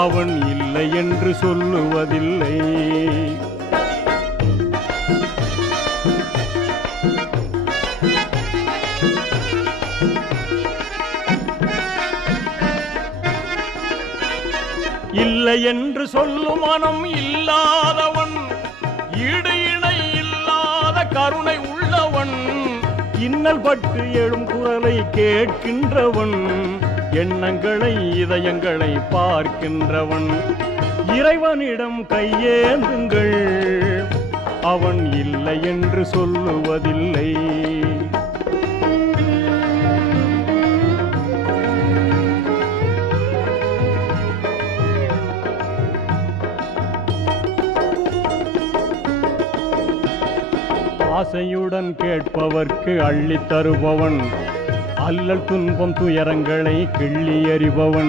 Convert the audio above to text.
அவன் இல்லை என்று சொல்லுவதில்லை. இல்லை என்று சொல்லும் மனம் இல்லாதவன், ஈடு இணை இல்லாத கருணை உள்ளவன், இன்னல் பட்டு எழும் குரலை கேட்கின்றவன், எண்ணங்களை இதயங்களை பார்க்கின்றவன். இறைவனிடம் கையேந்துங்கள், அவன் இல்லை என்று சொல்லுவதில்லை. ஆசையுடன் கேட்பவர்க்கு அள்ளித் தருபவன், அல்லல் துன்பம் துயரங்களை கிள்ளி எறிபவன்.